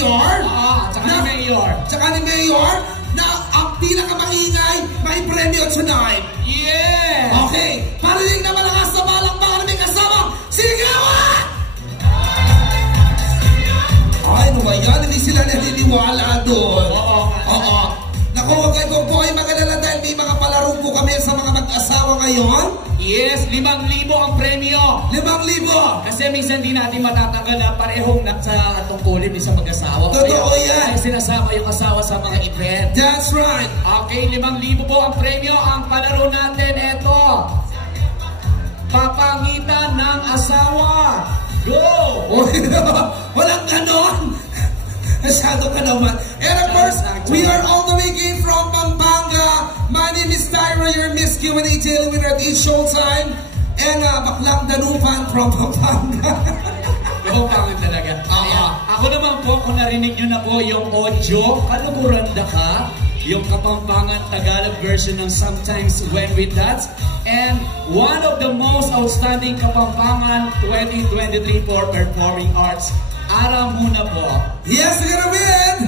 Mayor. Tsaka ni Mayor. Tsaka ni Mayor na ang pinakamaingay may premyo tonight. Yeah! Okay, parinig na malakas sa balakbakan na may kasama. Sigawan! Ay, ano ba yan? Hindi sila naniniwala doon. Oo. Naku, huwag kayo po ay magalala dahil may mga palaro po kami sa mga mag-asawa ngayon. Yes, 5,000 ang premyo. 5,000! Kasi minsan di natin matatanggal na parehong sa tungkulin sa mag-asawa. Totoo yan. Kaya sinasama yung asawa sa mga event. That's right. Okay, 5,000 po ang premyo. Ang palaro natin, eto. Papangitan ng asawa. Go! Walang ganon! Masyado ka naman. And of course, we are all the way came from Pampanga. My name is Tyra, your Miss Q&A daily winner at each showtime. And Baklang Danupan from Pampanga. Yung pangit talaga. Ako naman po, kung narinig nyo na po yung audio, Kaluguranda Ka, yung Kapampangan Tagalog version ng Sometimes When We Dance, and one of the most outstanding Kapampangan 2023 for Performing Arts, Ara muna po. Yes, we're gonna win!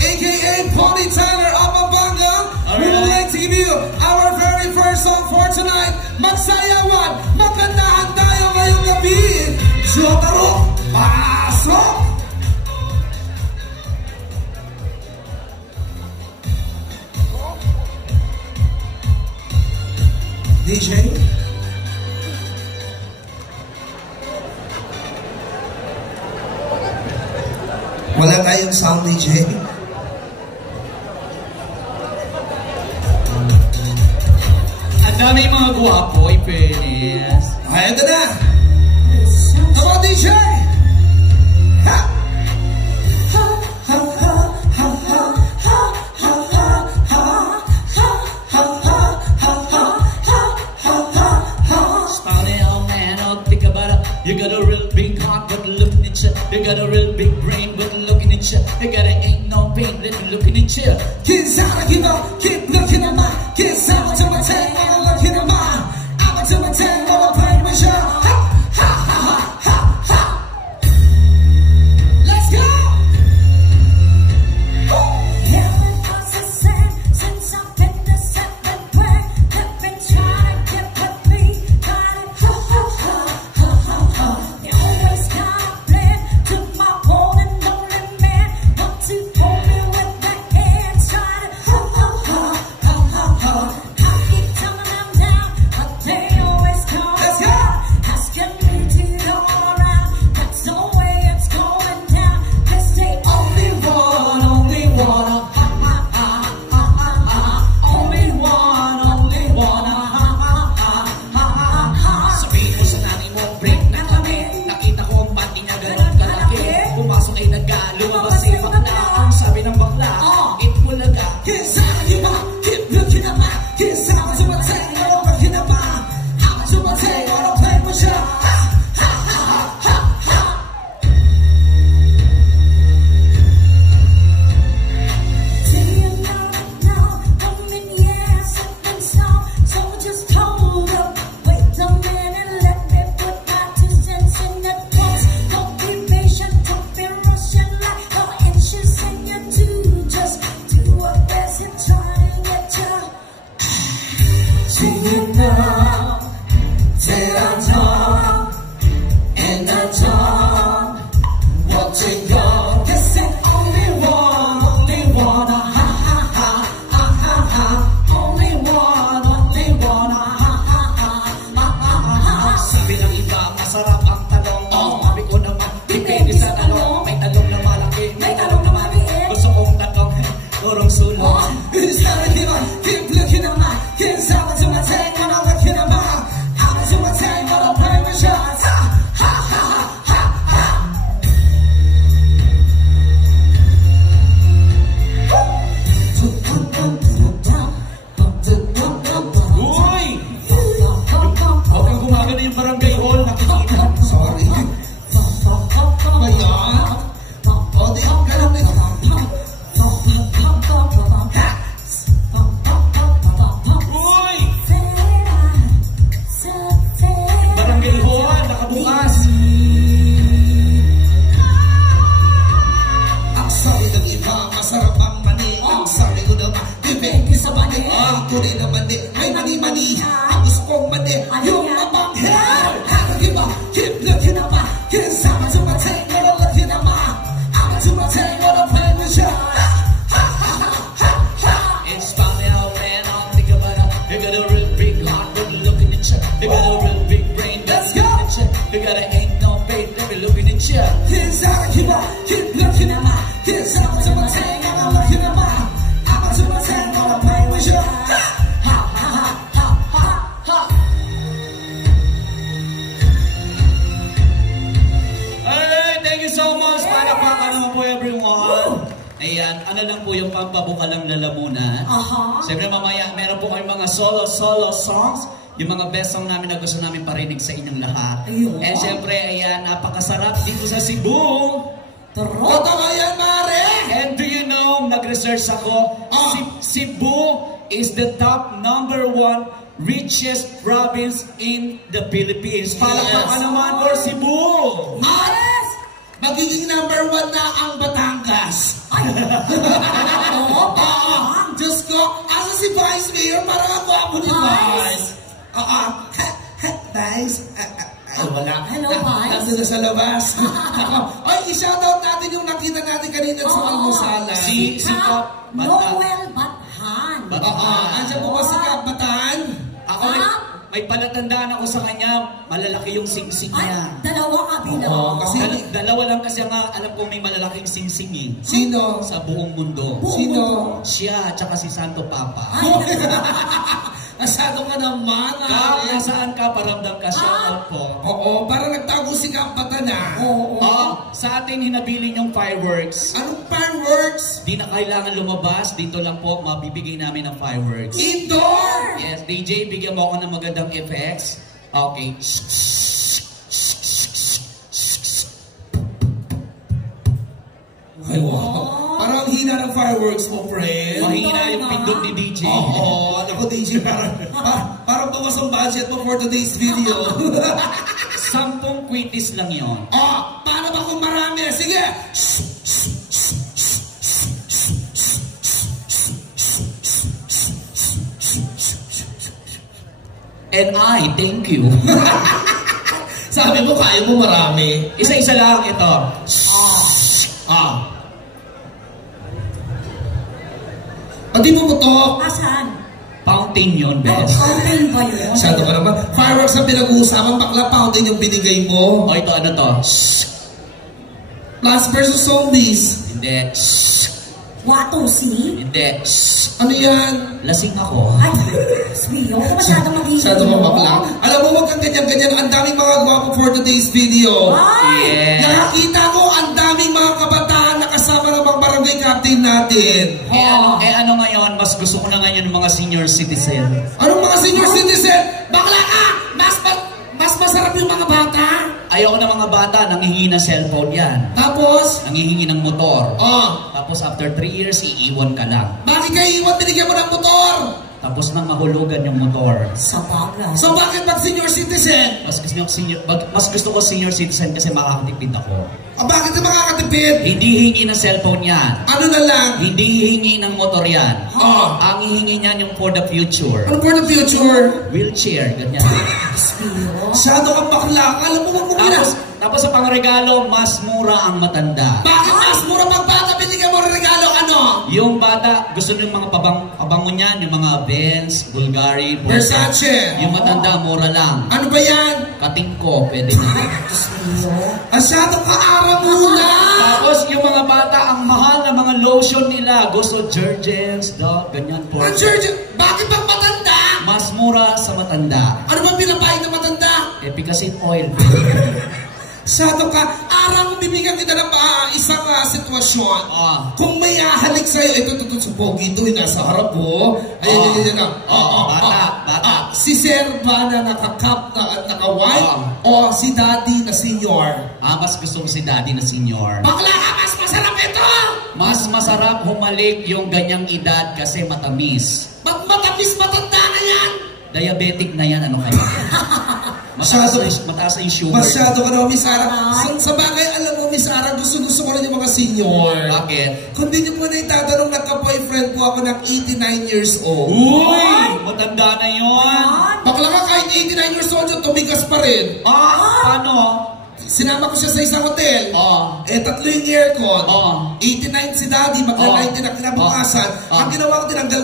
AKA Polly Tyler of Pampanga. We would like to give you our very first song for tonight. Magsayawan, magkandahan tayo ngayong gabi. Jotaro, pasok! DJ? Wala tayong sound, DJ. Ang dami mga guwapo, ipenis. Ay, ito na! Come on, DJ! Ha! You got a real big heart, but looking at you. You got a real big brain, but looking at you. You got ain't no pain, let me looking at you. Kids out, you know, keep looking at mine. Kids out to my tank, I'm looking at mine. I'm to my tank, I'm playing with you. Ha, ha, ha, ha, ha. Let's go! Sa mani. Tunay na mani. Ay mani-mani. Ang gusto kong mani. Yung mapanghair. Hakiba. Keep looking at my. Yes, I'm to my tank. Gonna looking at my. I'm to my tank. Gonna play with you. It's funny how man I think about it. You got a real big heart when you're looking at you. You got a real big brain that's looking at you. You got a ain't no faith when you're looking at you. Yes, Hakiba. Keep looking at my. Yes, I'm to my tank. Gonna looking at my. I'm to my tank. Gonna play with you. So much para pa naman po everyone. Ayan, ano lang po yung pampabuka lang lalamunan. Siyempre mamaya, meron po kayong mga solo songs. Yung mga best song namin na gusto namin parinig sa inyong lahat. And siyempre, ayan, napakasarap dito sa Cebu. Totoo yan, Mare! And do you know, nag-research ako, Cebu is the top #1 richest province in the Philippines. Para pa naman for Cebu. Magiging #1 na ang Batangas. Ay! Diyos ko, asa si Vice Mayor? Parang ako ako ni Vice. Vice? Ay, wala. Hello, Vice. Nandun na sa labas. Ay, i-shoutout natin yung nakita natin kanina sa almusalan. Si Kap Noel Bathan. Andiyan po ba si Kap Bathan? Ako may palatandaan ako sa kanya, malalaki yung singsing niya. Dalawa ka bilang. Kasi dalawa lang kasi nga alam ko may malalaking singsing eh. Sino? Sa buong mundo. Sino? Siya, tsaka si Santo Papa. Asado ka naman. Kap, nasaan ka? Paramdam ka siya po. Oo, parang nagtago si Kap Bathan sa atin hinabilin yung fireworks. Anong fireworks? Di na kailangan lumabas. Dito lang po mabibigay namin ng fireworks. Indoor? Yes, DJ, bigyan mo ako ng magandang effects. Okay. Ay, wow. Parang hina ng fireworks mo, friend. Mahina yung pindot ni DJ. Oo, naku, DJ, parang bawas ang budget mo for today's video. 10 kwitis lang yon. Paano ba kung marami? Sige! And I thank you. Sabi mo, kaya mo marami. Isa-isa lang ito. Pati mo mutok. Asan? Fountain yun, best. Fountain ba yun? Shadow ka naman. Fireworks ang pinag-uusapan, bakla fountain yung binigay mo. O ito, ano to? Plants versus Zombies. Hindi. Watusi? Hindi. Ano yan? Lasing ako. Ay, Smio, kung masyadong mag-iisip. Shadow mo bakla. Alam mo, wag kang ganyan-ganyan. Ang daming mga gwapo for today's video. Yes. Nakakita ko ang daming mga kabataan na kasama ng mga barangay captain natin. Ano ngayon, mas gusto ko na ngayon ng mga senior citizen. Anong mga senior citizen? Bakla ka! Mas masarap yung mga bata. Ayoko ng mga bata, nanghihingi ng cellphone yan. Tapos? Nanghihingi ng motor. Oh. Tapos after 3 years, iiwan ka lang. Bakit ka iiwan? Binigyan mo ng motor. Tapos nang mahulugan yung motor. Sa bagla. So bakit mag senior citizen? Mas gusto ko senior citizen kasi makakatipid ako. Bakit ka makakatipid? Hindi hingi ng cellphone yan. Ano na lang? Hindi hingi ng motor yan. Ang hihingi niyan yung for the future. Ano for the future? Wheelchair, ganyan. Smio. Kang bakla. Alam mo, wag mo Tapos sa pangregalo, mas mura ang matanda. Bakit mas mura pang bata? Binigyan mo regalo, ano? Yung bata, gusto nyo yung mga pabango niyan, yung mga Benz, Bulgari, Versace. Yung matanda, mura lang. Ano ba yan? Katingko, pwede na. Asyado ka araw muna. Tapos yung mga bata, ang mahal na mga lotion nila, gusto Jergens, ganyan po. Ang Jergens, bakit bang matanda? Mas mura sa matanda. Ano bang pinapahid ng matanda? Efficacy oil. Shadow ka, araw bibigyan kita ng isang sitwasyon. Kung may ahalik sa'yo, ito sa pogi ito, nasa harap ko. Ayan. Bata. Si Sir ba na naka-cup na naka-white? O si Daddy na senior? Mas gusto ko si Daddy na senior. Bakla ka, mas masarap ito! Mas masarap humalik yung ganyang edad kasi matamis. Matamis, matanda na yan! Diabetic na yan, ano kaya? Mataas na yung sugar. Masyado ka naman, Miss Sarah. Sa bagay, alam mo, Miss Miss Ara, gusto ko rin yung mga senior. Bakit? Kung di niyo po na itatanong, nagka-boyfriend po ako ng 89 years old. Uy! Matanda na yun! Bakla ka, kahit 89 years old yun, tumigas pa rin. Paano? Sinama ko siya sa isang hotel. Tatlo yung aircon. 89 si Daddy, magla-90 na kinabukasan. Ang ginawa ko, tinanggal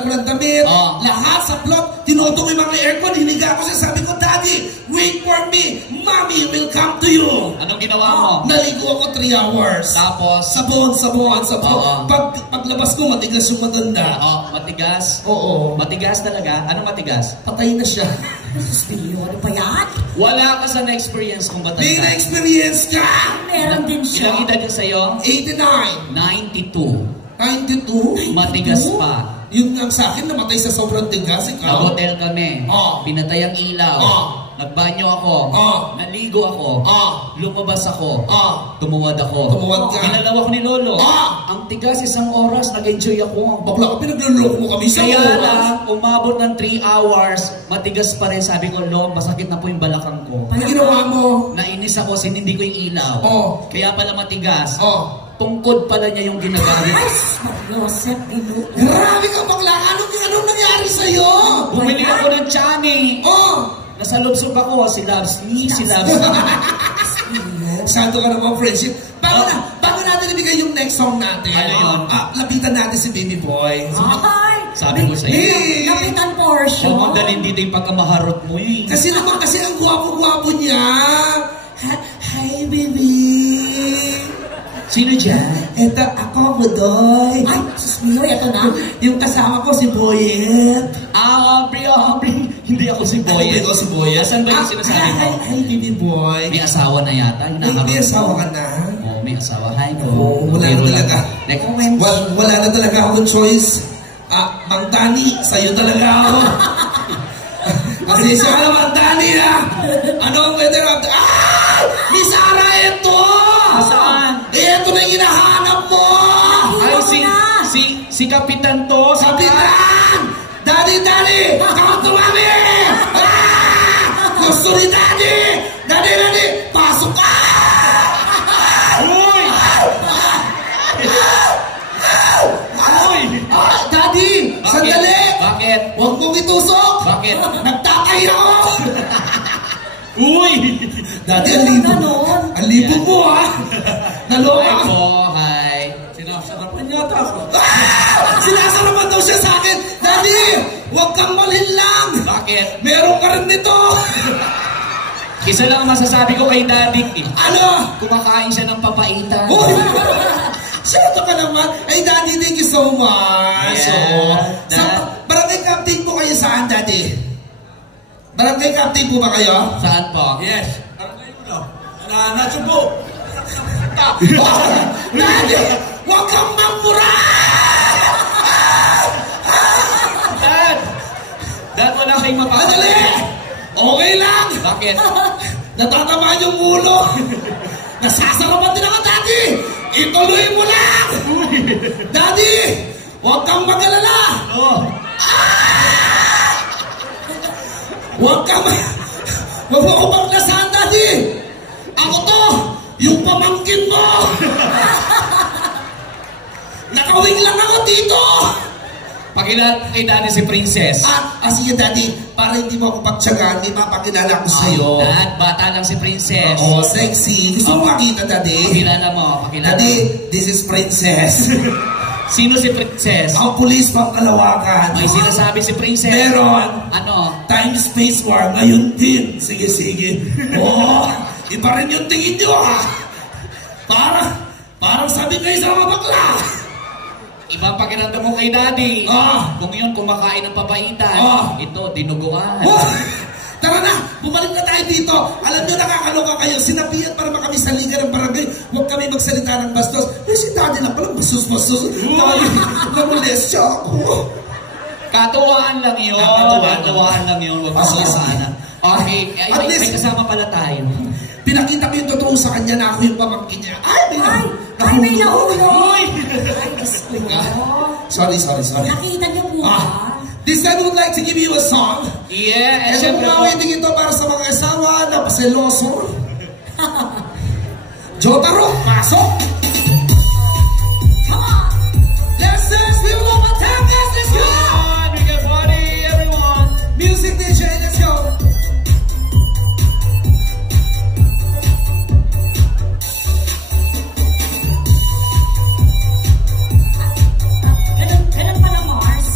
ko ng damit. Lahat sa plot, tinutong yung mga aircon, hiniga ko siya. Sabi ko, Daddy, wait for me. Mommy will come to you. Anong ginawa mo? Naligo ako 3 hours. Tapos? Sabon. Paglabas ko, matigas yung maganda. Matigas? Oo. Matigas talaga? Anong matigas? Patay na siya. Ano pa yan? Wala ka sa na-experience kung ba't May na-experience ka! Meron din siya. Ilang edad yun sa'yo? 89. 92? 92. Matigas pa. Yun ang sa akin, namatay sa sobrang tigas. Nag-hotel kami. Pinatay ang ilaw. Nagbanyo ako. Naligo ako. Lumabas ako. Tumuwad ako. Tumuwad ka. Pinalaw ako ni Lolo. Ang tigas, isang oras, nag-enjoy ako. Bakla ka, pinagluloko mo kami sa Kaya oras. lang, umabot ng 3 hours, matigas pa rin. Sabi ko, Lo, masakit na po yung balakang ko. Ano ginawa mo? Nainis ako, sinindi ko yung ilaw. Kaya pala matigas. Tungkod pala niya yung ginagamit. Joseph, Grabe ka, bakla. Anong nangyari sa'yo? Bumili ako ng chani. Nasa lubsob ako, si Loves me. Santo ka naman, friendship. Bago natin ibigay yung next song natin. Ano yun? Lapitan natin si Baby Boy. Sabi ko sa'yo. Kapitan Porsche. Huwag mong dalhin dito yung pagkamaharot mo eh. Kasi ang guwapo-guwapo niya. Hi, baby. Sino dyan? Eto, ako, Budoy. Ay, sus mio, ito na. Yung kasama ko, si Boyet. Aubrey. Hindi ako si Boyet. Hindi ako si Boyet. Saan ba yung sinasabi mo? Hi, baby boy. May asawa na yata. May asawa ka na? Oo, may asawa. Hi, ko. Wala na talaga. Comments. Wala na talaga akong choice. Mang Tani, sa'yo talaga ako. Kasi siya na, Mang Tani, ha? Ano ang weather of the... Miss Ara, ito! Saan? Ito na yung hinahanap mo! Ay, si Kapitan to. Kapitan! Daddy! Come to mommy! Gusto ni Daddy! Daddy! Pasok ka! Uy! Daddy! Sandali! Bakit? Huwag mong itusok! Bakit? Nagtatay ako! Uy! Daddy, ang libo. Ang libo mo, ha? Naloka Hi ka. po, hi. Sinasarapan yata ako. Sinasarapan daw siya sa akin. Daddy, huwag kang malinlang. Bakit? Meron ka rin nito. Isa lang masasabi ko kay Daddy. Ano? Kumakain siya ng papaitan. Uy! Siyento ka naman. Ay, Daddy, thank you so much. Yeah, Barangay Captain po kayo saan, Daddy? Barangay Captain po ba kayo? Saan po? Yes. Natsubo. Daddy, huwag kang mamura! Dad, wala kayong Madali! Okay lang! Bakit? Natatamaan yung ulo! Nasasarapan din ako, Daddy! Ituloy mo lang! Daddy! Huwag kang mag-alala! Huwag mo ko maglasaan, Daddy! Ako to! Yung pamangkin mo! Nakawing lang ako dito! Pakilala kay Daddy si Princess. Sige, Daddy, para hindi mo ako pagtsagaan, may mapakilala ko sa'yo. Dad, bata lang si Princess. Oo, sexy. Gusto mo makita, Daddy? Pakilala mo, pakilala. Daddy, this is Princess. Sino si Princess? Ako, pulis pang Kalawakan. May sinasabi si Princess. Meron. Ano? Time Space War, ngayon din. Sige. Iba rin yung tingin nyo, ha? Parang sabi kayo sa mga bakla. Ibang pakiramdam mo kay Daddy. Kung yun, kumakain ng papaitan. Ito, dinuguan. Tara na, bumalik na tayo dito. Alam nyo, nakakaloka kayo. Sinabihan para kami sa liga ng barangay. Huwag kami magsalita ng bastos. Si Daddy lang palang bastos. Namulis siya ako. Katuwaan lang yun. Katuwaan lang yun. Huwag mo sana. Okay, may kasama pala tayo. Pinakita ko yung totoo sa kanya na ako yung pamangkin niya. May nahulog. Sorry. Nakita niyo po ba? This time I would like to give you a song. Yeah, Ito po mawiting ito para sa mga asawa na paseloso. Jotaro, pasok! Come on! Let's dance! We will go Batangas! Let's go! Come on, we got party, everyone. Music DJ, let's go! Ganun pala, Mars.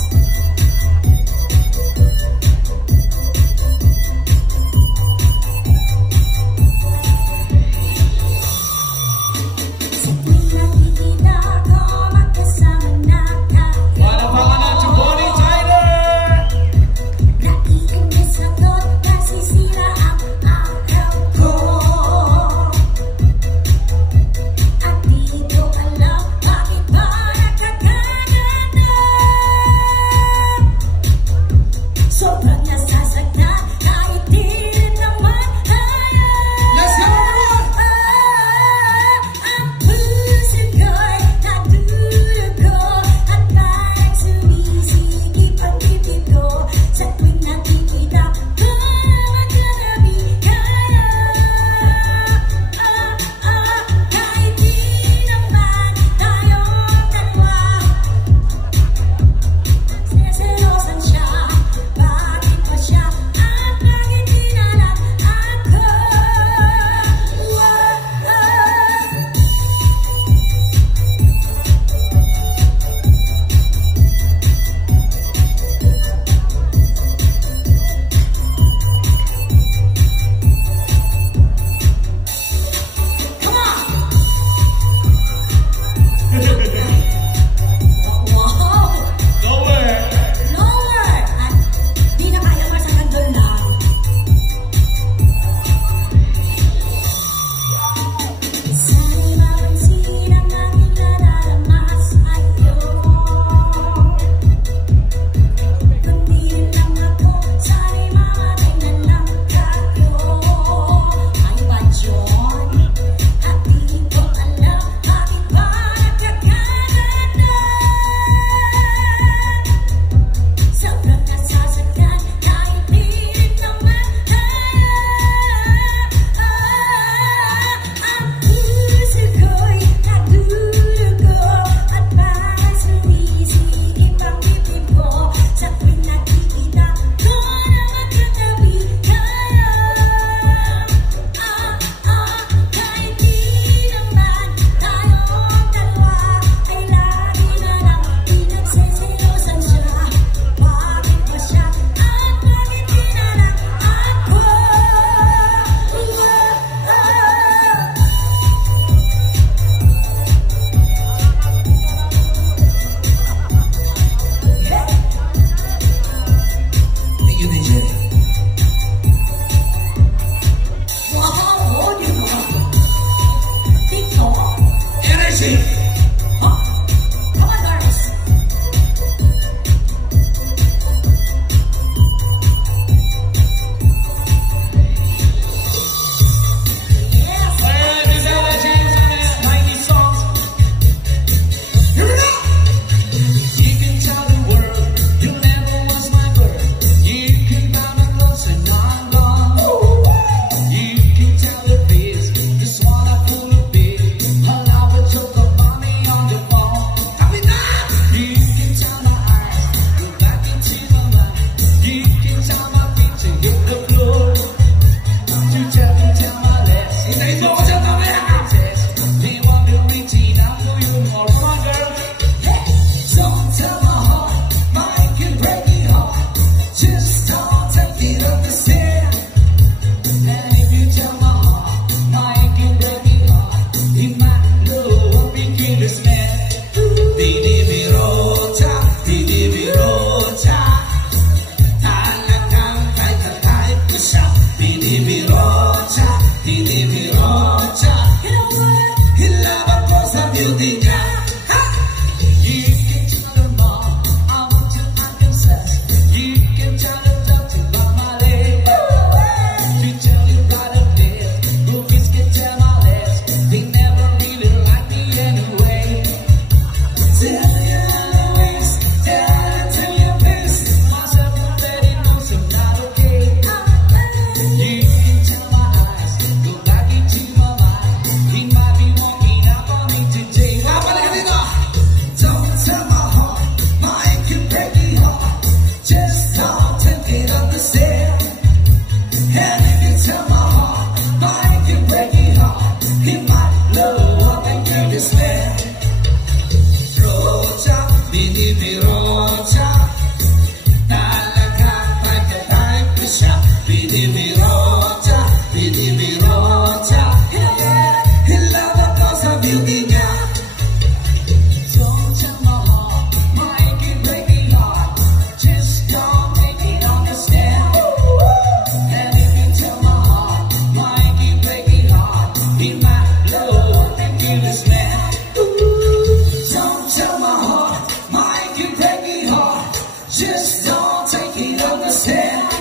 Just don't take it understand.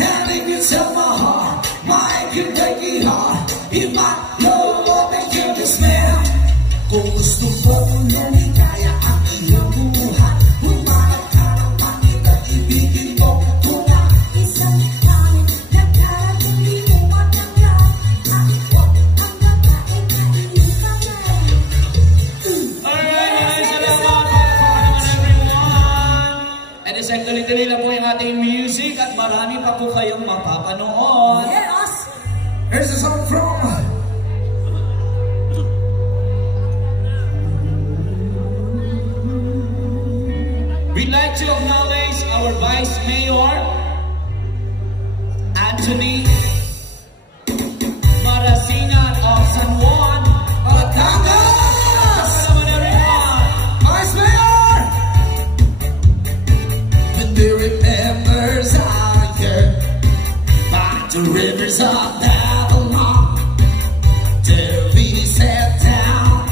And if you tell my heart, mine can break it hard. If my love won't make you dismay. Kung gusto mo lumigaya ang iyong buhay, humarap ka ng pangit at ibigin mo kung ang isang langit. Nagkarating mo at ang lahat, ako ang babaeng kainin kami. Alright guys, salamat naman everyone. And it's actually lang po yung ating music at marami pa po kayong mapapanood. Yes! Here's a song from We'd like to acknowledge our Vice Mayor, Anthony Marasingan of San Juan, Batangas! Naman everyone. Vice Mayor! When the remembers are here by the rivers of Babylon, till we sat down.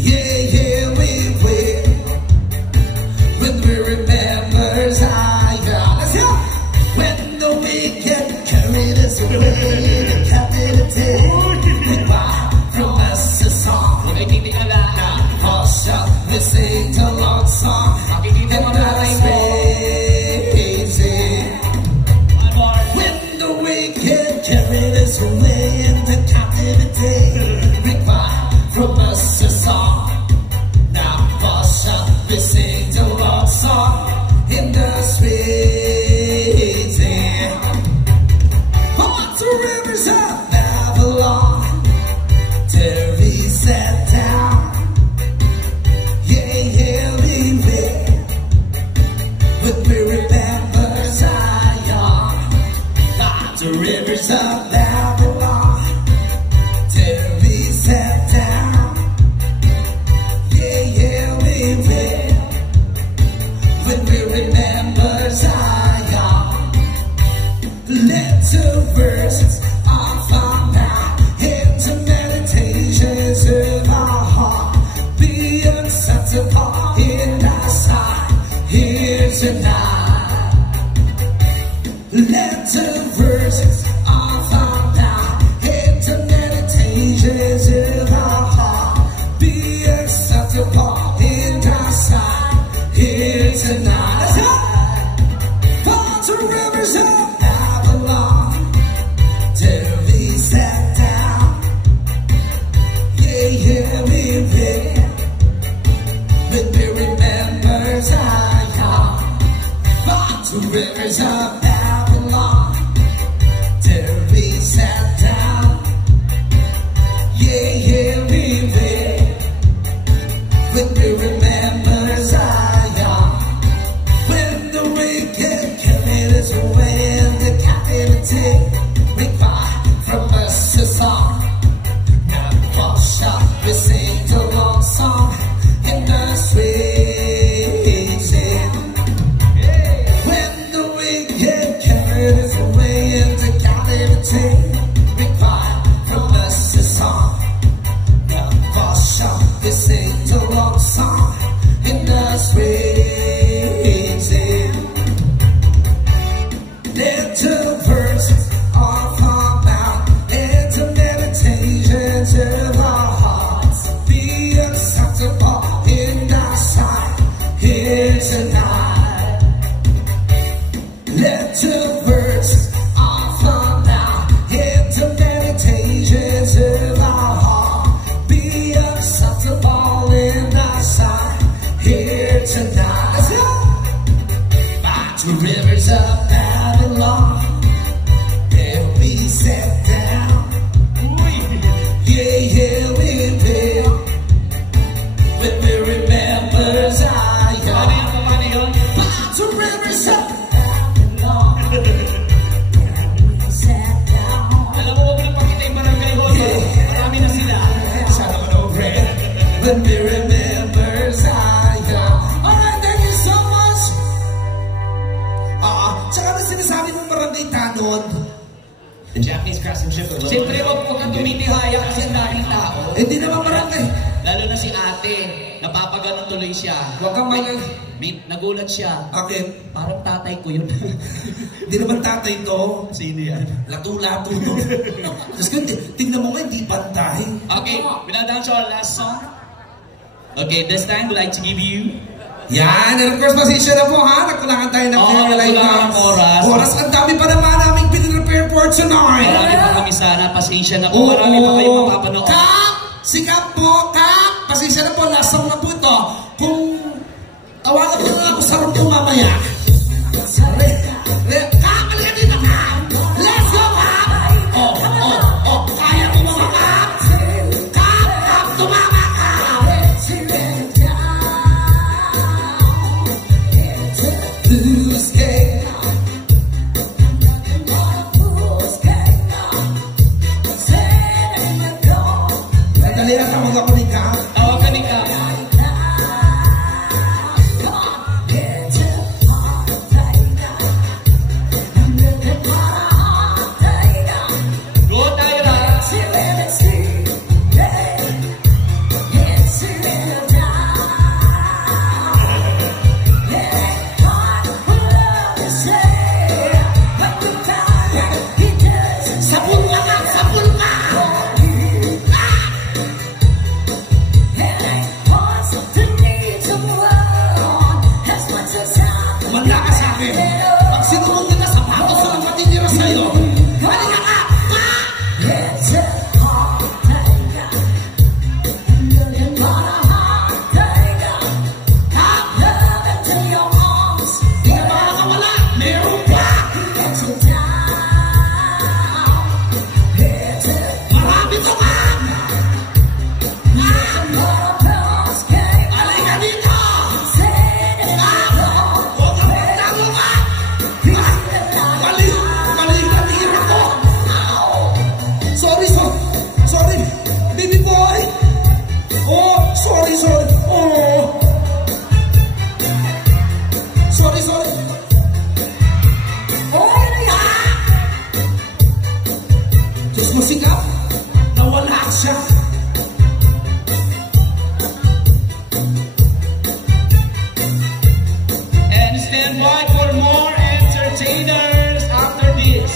Yeah, yeah, we will. When we remember Zion, let's go. When the wicked carried us away to captivity, goodbye from us a song. Nakikitingala na. Also, we sing the Lord's song. Makikita mo na rin mo. Amazing. One more. When the wicked carried us away into captivity, goodbye from us a song. Now, also, we sing the Lord's song in the streets. On the rivers of Babylon, till we sat down. Yeah, yeah, we will. When we remember Zion, on the rivers of Babylon, till we sat down. Yeah, yeah, we will. When we remember Zion, let the verses of our mouth into meditations of our heart be acceptable in thy sight here tonight. Let the verses of our mouth into meditations of our heart be acceptable in thy sight here tonight. Let's go! On the rivers of Babylon, till we sat down. Yeah, yeah, we will. When we remember Zion, on the rivers of Babylon, till we sat down. Yeah, yeah, we will. When we remember Zion, when the wicked carried us away into captivity, we cry from us a song. Now wash up, we sing the long song in the streets. When the wicked carried us away into captivity, we cry from us a song. Now wash up, we sing the long song in the streets. Let the verses of our mouth and the meditations of our hearts be acceptable in thy sight here tonight. Let the verses of our mouth and the meditations of our heart be acceptable in thy sight here tonight. Let's go! By the rivers of Babylon, there we sat down. Yeah, yeah, we will. When we remember Zion, Paano yun? by the rivers of Babylon, we sat down. Alam mo, huwag na pakita yung barangay hall. Marami na sila. Shout out over it. When we remember Zion. Alright, thank you so much. Tsaka na sinasabi mong barangay tanod. The Japanese craftsmanship. Siyempre, huwag kang tumitihaya kasi ang daming tao. Hindi naman barangay. Lalo na si ate, napapaganon tuloy siya. Huwag kang nagulat siya. Okay. Parang tatay ko yun. Hindi naman tatay to. Sino yan? Lato-lato to. Tapos tignan mo nga, hindi pantay. Okay, we're now down to our last song. Okay, this time we'd like to give you... Yan, and of course, pasensya na po ha. Nagkulangan tayo ng oras. Ang dami pa naman naming pinrepare for tonight. Marami pa kami sana. Pasensya na po. Marami pa kayong mapapanood. Kap! Sikap po, Kap! Pasensya na po, last song na po ito. Kung tawagan ko na ako sa room ko mamaya. Kap, alika dito, Kap! Let's go, Kap! Kaya mo mga Kap! Kap, tumama, Kap! Dali na tawag ako ni Kap. Tawag ka ni Kap. Go, Tyra! Sapul ka, Kap! Sapul ka! Manda ka sa akin. Pag sinunod kita, sapatos na lang matitira sa'yo. Halika ka! Hindi ka makakawala. Meron pa! Marami to ka! Halika dito! Huwag ka magtango ka! Mali na tira ko! Sorry! Baby boy! Oh, sorry! Oh! Sorry! Diyos mo sikap! Nawala siya! And stand by for more entertainers after this.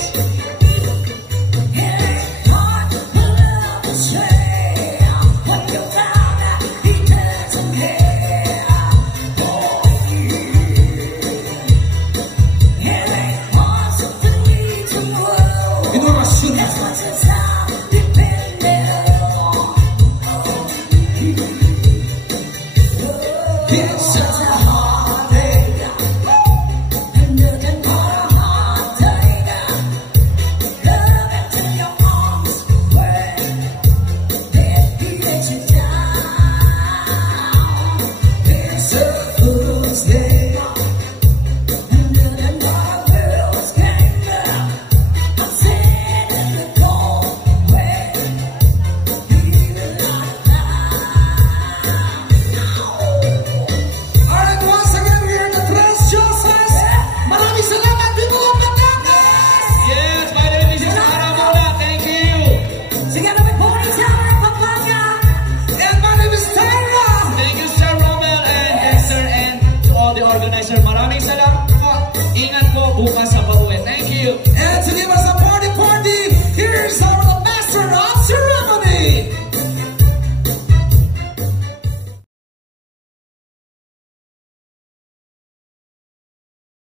Inorasyon na siya! It's a hard day. It's a fool's day. Alright, once again, we are the Tres Joses. Maraming salamat, people of Batangas! Yes, by the way, this is Ara Muna. Thank you. Together with Pony Tower, Pampanga. And my name is Tyra! Thank you, Sir Romel and Esther and to all the organizers. Maraming salamat po. Ingat po bukas sa